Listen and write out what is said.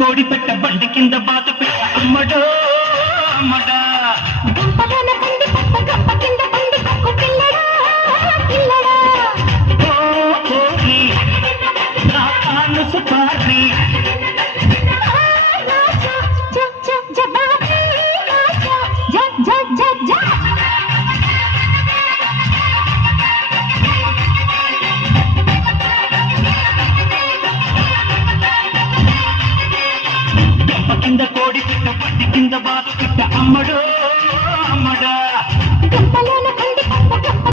కోడి పెట్ట బండి కింద బాత పెట్ట అమ్మడో అమ్మడా గంపలోన కండి పట్ట గంప కింద పండి కొక్కు పిల్లడా పిల్లడా ఓ కోడి నా కాను సుపారి రాజా జ జ జబాబీ రాజా జ జ జ జ కింద కోడి పిట్ట పట్టి కింద బాత పిట్ట అమ్మడో